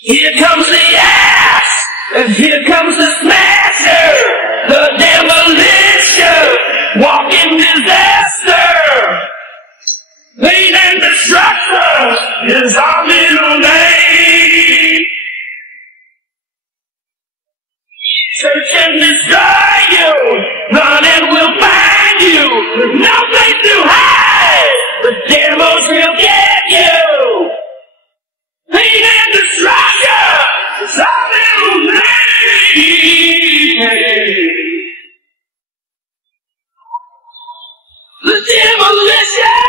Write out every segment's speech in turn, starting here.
Here comes the axe, and here comes the smasher, the demolition, walking disaster. Pain and destruction is our middle name. Search and destroy you, run and we'll find you. There's no place to hide, the demos will get you. Pain and destruction is our middle name. The demolition,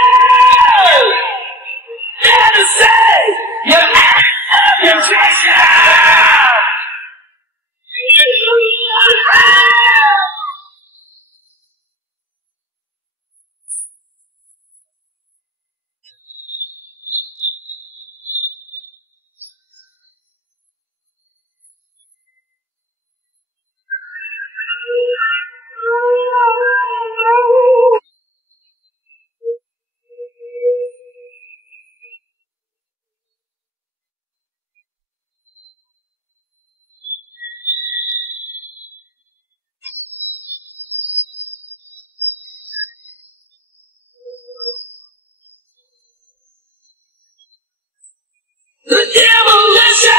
gotta say, your act of contrition. The demolition!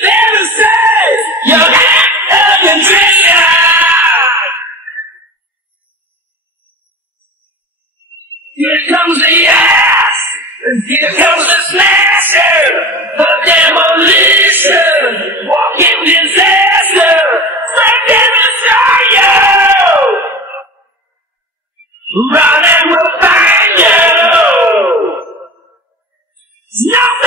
Better say your act of contrition! Here comes the axe, and here comes the smasher, the demolition, walking disaster, strength and destroy you! Run and we'll find you! No!